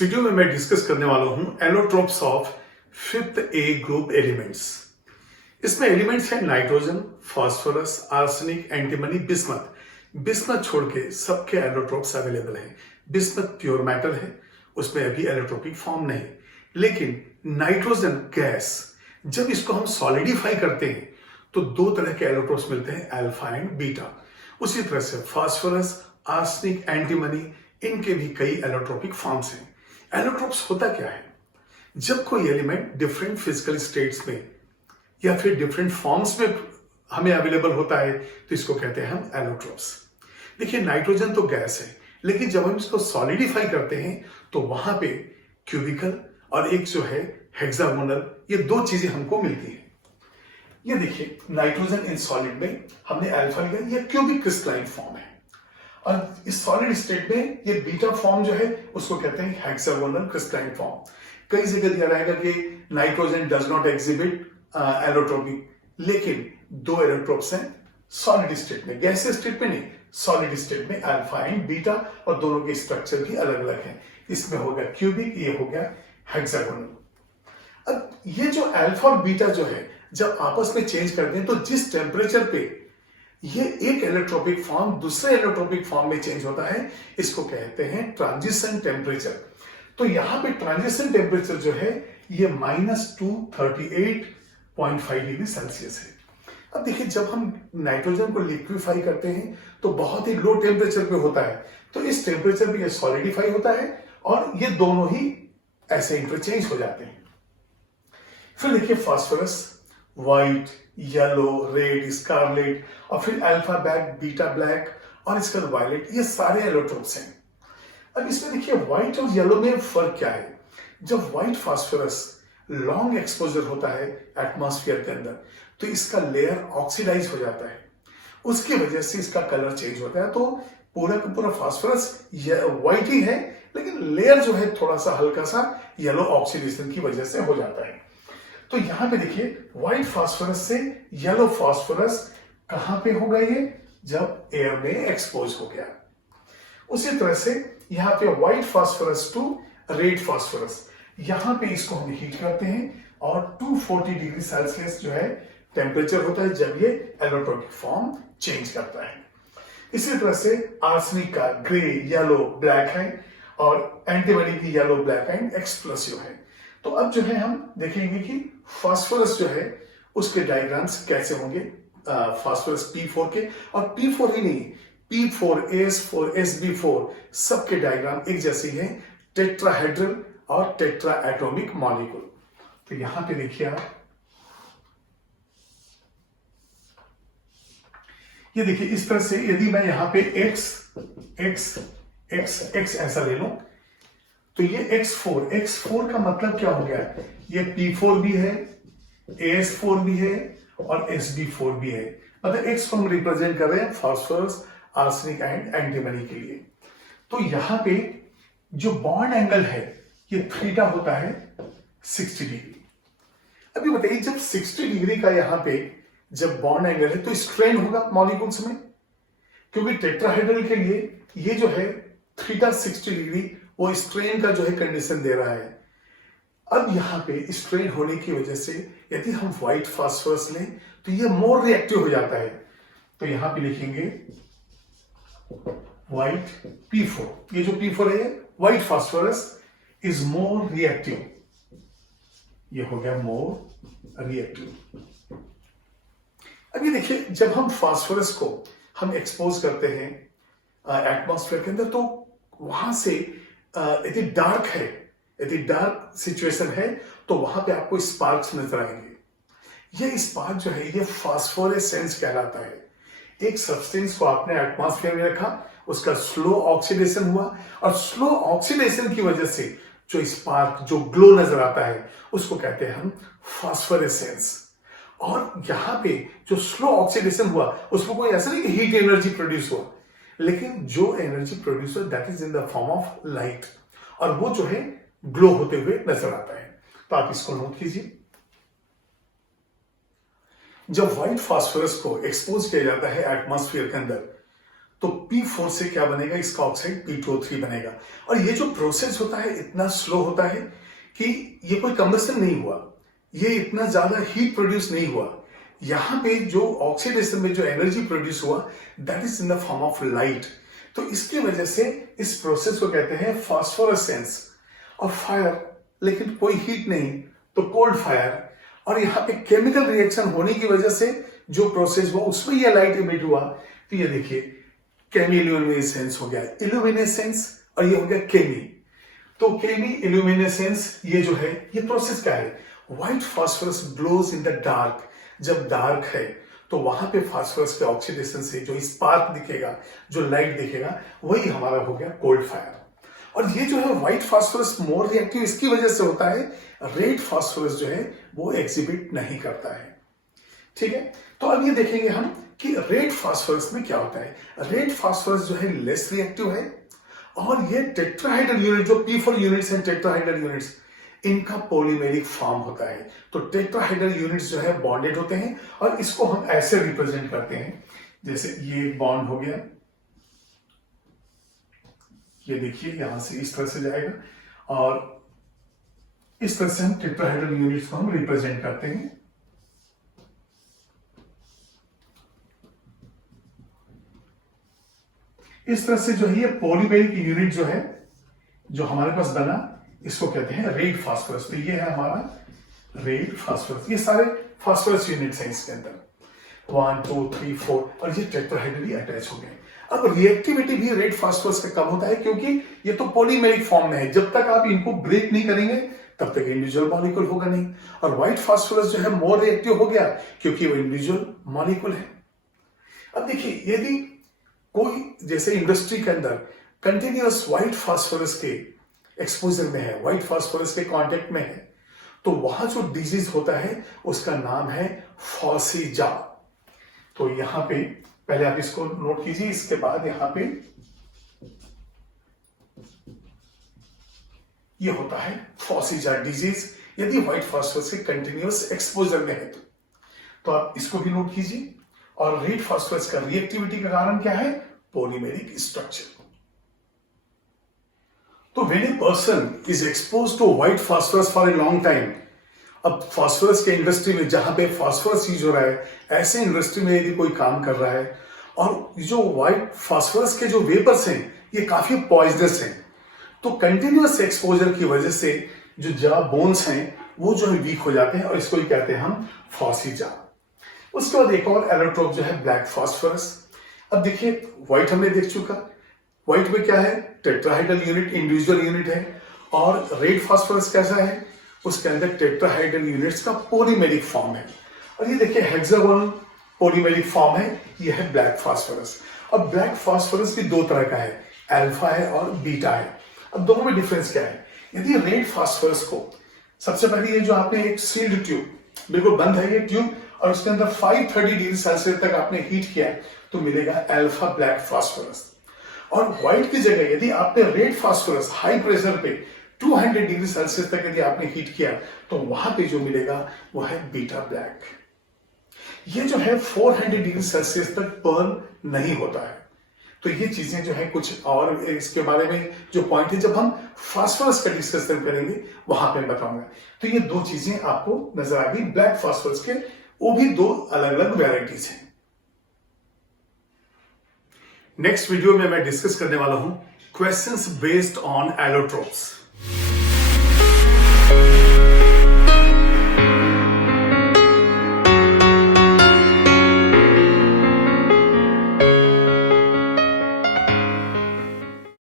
इस वीडियो में मैं डिस्कस करने वाला हूं allotropes of fifth A group elements. इसमें एलिमेंट्स हैं nitrogen, phosphorus, arsenic, antimony, bismuth. Bismuth छोड़ के सबके एलोट्रोप्स अवेलेबल हैं। बिस्मथ प्योर मेटल है, उसमें अभी एलोट्रोपिक फॉर्म नहीं। लेकिन नाइट्रोजन गैस, जब इसको हम सॉलिडिफाई करते हैं तो दो तरह के एलोट्रोप्स मिलते हैं, अल्फा एंड बीटा। उसी तरह से फास्फोरस, आर्सेनिक, एंटीमनी, इनके भी कई एलोट्रोपिक फॉर्म्स हैं। एलोट्रोप्स होता क्या है? जब कोई एलिमेंट डिफरेंट फिजिकल स्टेट्स में या फिर डिफरेंट फॉर्म्स में हमें अवेलेबल होता है तो इसको कहते हैं हम एलोट्रोप्स। देखिए, नाइट्रोजन तो गैस है, लेकिन जब हम इसको सॉलिडिफाई करते हैं तो वहां पे क्यूबिकल और एक जो है हेक्सागोनल, ये दो चीजें हमको मिलती हैं। ये देखिए, नाइट्रोजन इन सॉलिड में हमने अल्फा लिया, ये क्यूबिक क्रिस्टलाइन फॉर्म है, और इस सॉलिड स्टेट में ये बीटा फॉर्म जो है उसको कहते हैं हेक्सागोनल क्रिस्टलाइन फॉर्म। कई जगह दिया रहेगा कि nitrogen does not exhibit allotropy, लेकिन दो एलोट्रोप्स हैं सॉलिड स्टेट में, गैसियस स्टेट में नहीं, सॉलिड स्टेट में, अल्फा एंड बीटा, और दोनों के स्ट्रक्चर भी अलग अलग हैं। इसमें हो गया क्यूबिक, ये हो गया हेक्सागोनल। अब ये जो अल्फा और बीटा जो है जब आपस में चेंज करते हैं तो जिस टेम्परेचर पे ये एक एलोट्रोपिक फॉर्म दूसरे एलोट्रोपिक फॉर्म में चेंज होता है, इसको कहते हैं ट्रांजिशन टेम्परेचर। तो यहां पे ट्रांजिशन टेम्परेचर जो है ये -238.5 डिग्री सेल्सियस है। अब देखिए, जब हम नाइट्रोजन को लिक्विफाई करते हैं तो बहुत ही लो टेम्परेचर पे होता है, तो इस टेम्परेचर पे ये सॉलिडिफाई होता है और ये दोनों ही ऐसे इंटरचेंज हो जाते हैं। फिर देखिए, phosphorus white, yellow, red, scarlet, और फिर अल्फा ब्लैक, बीटा ब्लैक और इसका वायलेट, ये सारे एलोट्रोप्स हैं। अब इसमें देखिए, व्हाइट और येलो में फर्क क्या है? जब व्हाइट फास्फोरस लॉन्ग एक्सपोजर होता है एटमॉस्फेयर के अंदर तो इसका लेयर ऑक्सीडाइज हो जाता है, उसकी वजह से इसका कलर चेंज होता है। तो पूरा का पूरा फास्फोरस व्हाइट ही है, लेकिन लेयर जो है थोड़ा सा हल्का सा येलो ऑक्सीडेशन की वजह से हो जाता है। तो यहां पे देखिए, व्हाइट फास्फोरस से येलो फास्फोरस कहां पे होगा? ये जब एयर में एक्सपोज हो गया। उसी तरह से यहां पे white phosphorus to red phosphorus, यहां पे इसको हम हीट करते हैं और 240 डिग्री सेल्सियस जो है टेम्परेचर होता है जब ये एलोट्रोपिक फॉर्म चेंज करता है। इसी तरह से आर्सेनिक का ग्रे, येलो, ब्लैक है, और एंटीमनी की येलो, ब्लैक एंड एक्सप्लोसिव है। तो अब जो है हम देखेंगे कि फास्फोरस जो है उसके डायग्राम्स कैसे होंगे। फास्फोरस P4 के, और P4 ही नहीं, P4, AS4, SB4 सबके डायग्राम एक जैसे ही हैं, टेट्राहेड्रल और टेट्रा एटॉमिक मॉलिक्यूल। तो यहां पे देखिए आप, ये देखिए इस तरह से, यदि मैं यहां पे X X X X ऐसा ले लूं तो ये X4 का मतलब क्या हो गया? ये P4 भी है, AS4 भी है और SB4 भी है। मतलब X को हम रिप्रेजेंट कर रहे हैं फास्फोरस, आर्सेनिक एंड एंटीमनी के लिए। तो यहां पे जो बॉन्ड एंगल है ये थीटा होता है 60 डिग्री। अभी बताइए, जब 60 डिग्री का यहां पे जब बॉन्ड एंगल है तो स्ट्रेन होगा मॉलिक्यूल्स में, क्योंकि टेट्राहेड्रल के लिए ये जो है थीटा 60 डिग्री वो स्ट्रेन का जो है कंडीशन दे रहा है। अब यहां पे स्ट्रेन होने की वजह से यदि हम व्हाइट फास्फोरस लें तो ये मोर रिएक्टिव हो जाता है। तो यहां पे लिखेंगे व्हाइट P4, ये जो P4 है white phosphorus is more reactive, ये हो गया मोर रिएक्टिव। अब ये देखिए, जब हम फास्फोरस को हम एक्सपोज करते हैं एटमॉस्फेयर के अंदर तो वहां से यदि डार्क है, यदि डार्क सिचुएशन है तो वहां पे आपको स्पार्क्स नजर आएंगे। ये स्पार्क जो है ये फास्फोरेसेंस कहलाता है। एक सब्सटेंस को आपने एटमॉस्फेयर में रखा, उसका स्लो ऑक्सीडेशन हुआ, और स्लो ऑक्सीडेशन की वजह से जो स्पार्क, जो ग्लो नजर आता है उसको कहते हैं हम फास्फोरेसेंस। और यहां पे जो स्लो ऑक्सीडेशन हुआ उसमें कोई ऐसा नहीं कि हीट एनर्जी प्रोड्यूस हुआ, लेकिन जो एनर्जी प्रोड्यूस हुआ that is in the form of light, और वो जो है ग्लो होते हुए नजर आता है। तो आप इसको नोट कीजिए। जब व्हाइट फास्फोरस को एक्सपोज किया जाता है एटमॉस्फेयर के अंदर तो P4 से क्या बनेगा, इसका ऑक्साइड P2O3 बनेगा। और ये जो प्रोसेस होता है इतना स्लो होता है कि ये कोई कंबशन नहीं हुआ, ये इतना ज्यादा हीट प्रोड्यूस नहीं हुआ। यहाँ पे जो ऑक्सीडेशन में जो एनर्जी प्रोड्यूस हुआ that is in the form of light. तो इसकी वजह से इस प्रोसेस को कहते हैं फास्फोरेसेंस। और फायर, लेकिन कोई हीट नहीं, तो कोल्ड फायर। और यहाँ पे केमिकल रिएक्शन होने की वजह से जो प्रोसेस हुआ उसमें ये लाइट इमिट हुआ। तो ये देखिए केमिल्यूमिनेसेंस हो गया, इल्यूमिनेसेंस, और ये हो गया केमी। तो केमी इल्यूमिनेसेंस ये जो है ये प्रोसेस क्या है, white phosphorus glows in the dark. जब डार्क है तो वहां पे फास्फोरस के ऑक्सीडेशन से जो स्पार्क दिखेगा, जो लाइट दिखेगा, वही हमारा हो गया कोल्ड फायर। और ये जो है व्हाइट फास्फोरस मोर रिएक्टिव इसकी वजह से होता है, रेड फास्फोरस जो है वो एग्जिबिट नहीं करता है। ठीक है, तो अब ये देखेंगे हम कि रेड फास्फोरस में क्या होता है। रेड फास्फोरस जो है लेस रिएक्टिव है, और ये टेट्राहाइड्रल यूनिट जो P4 यूनिट्स हैं, टेट्राहाइड्रल यूनिट्स, इनका पॉलीमेरिक फॉर्म होता है। तो टेट्राहाइड्रल यूनिट्स जो है बॉन्डेड होते हैं, और इसको हम ऐसे रिप्रेजेंट करते हैं, जैसे ये बॉन्ड हो गया, ये देखिए यहां से इस तरह से जाएगा, और इस तरह से हम टेट्राहाइड्रल यूनिट्स को हम रिप्रेजेंट करते हैं। इस तरह से जो है ये पॉलीमेरिक यूनिट जो है, जो हमारे पास बना, इसको कहते हैं रेड फास्फोरस। तो ये है हमारा रेड फास्फोरस। ये सारे फास्फोरस यूनिट्स हैं इसके अंदर, 1 2 3 4, और ये टेट्राहाइड्रली अटैच हो गए। अब रिएक्टिविटी भी रेड फास्फोरस का कम होता है, क्योंकि ये तो पॉलीमेरिक फॉर्म में है। जब तक आप इनको ब्रेक नहीं करेंगे तब तक इंडिविजुअल मॉलिक्यूल होगा नहीं। और व्हाइट फास्फोरस जो है मोर रिएक्टिव हो गया, क्योंकि वो इंडिविजुअल मॉलिक्यूल है। अब देखिए, यदि कोई जैसे इंडस्ट्री के अंदर कंटिन्यूअस व्हाइट फास्फोरस के एक्सपोजर में है, व्हाइट फास्फोरस के कांटेक्ट में है, तो वहां जो डिजीज होता है उसका नाम है फॉसीजा। तो यहां पे पहले आप इसको नोट कीजिए, इसके बाद यहां पे ये होता है फॉसीजा डिजीज, यदि व्हाइट फास्फोरस के कंटिन्यूअस एक्सपोजर में है तो आप इसको भी नोट कीजिए। और रेड फास्फोरस का रिएक्टिविटी का कारण क्या है, पॉलीमेरिक स्ट्रक्चर। तो when a person is exposed to white phosphorus for a long time, अब फास्फोरस के इंडस्ट्री में जहां पे फास्फोरस यूज हो रहा है, ऐसे इंडस्ट्री में यदि कोई काम कर रहा है, और जो व्हाइट फास्फोरस के जो वेपर्स हैं ये काफी पॉइजनस हैं, तो कंटिन्यूअस एक्सपोजर की वजह से जो जरा बोन्स हैं वो जो है वीक हो जाते हैं, और इसको ही कहते हैं हम फॉसीजा। उसके बाद एक और एलोट्रोप जो है ब्लैक फास्फोरस। अब देखिए, व्हाइट हमने देख चुका, व्हाइट में क्या है, टेट्राहाइड्रल यूनिट इंडिविजुअल यूनिट है। और रेड फास्फोरस कैसा है, उसके अंदर टेट्राहाइड्रल यूनिट्स का पॉलीमेरिक फॉर्म है। और ये देखिए हेक्सागोनल पॉलीमेरिक फॉर्म है, ये है ब्लैक फास्फोरस। अब ब्लैक फास्फोरस भी दो तरह का है, अल्फा है और बीटा है। अब दोनों में डिफरेंस क्या है, यदि रेड फास्फोरस को सबसे पहले ये जो आपने एक सील्ड ट्यूब, बिल्कुल बंद है ये ट्यूब, और उसके अंदर 530 डिग्री सेल्सियस तक आपने हीट किया तो मिलेगा अल्फा ब्लैक फास्फोरस। और व्हाइट की जगह यदि आपने रेड फास्फोरस हाई प्रेशर पे 200 डिग्री सेल्सियस तक यदि आपने हीट किया तो वहां पे जो मिलेगा वो है बीटा ब्लैक। ये जो है 400 डिग्री सेल्सियस तक बर्न नहीं होता है। तो ये चीजें जो है कुछ और इसके बारे में जो पॉइंट है, जब हम फास्फोरस का डिस्कशन करेंगे वहां पे बताऊंगा। तो ये दो चीजें आपको नजर आ गई ब्लैक फास्फोरस के, वो भी दो अलग अलग वेराइटीज हैं। नेक्स्ट वीडियो में मैं डिस्कस करने वाला हूं क्वेश्चंस बेस्ड ऑन एलोट्रोप्स।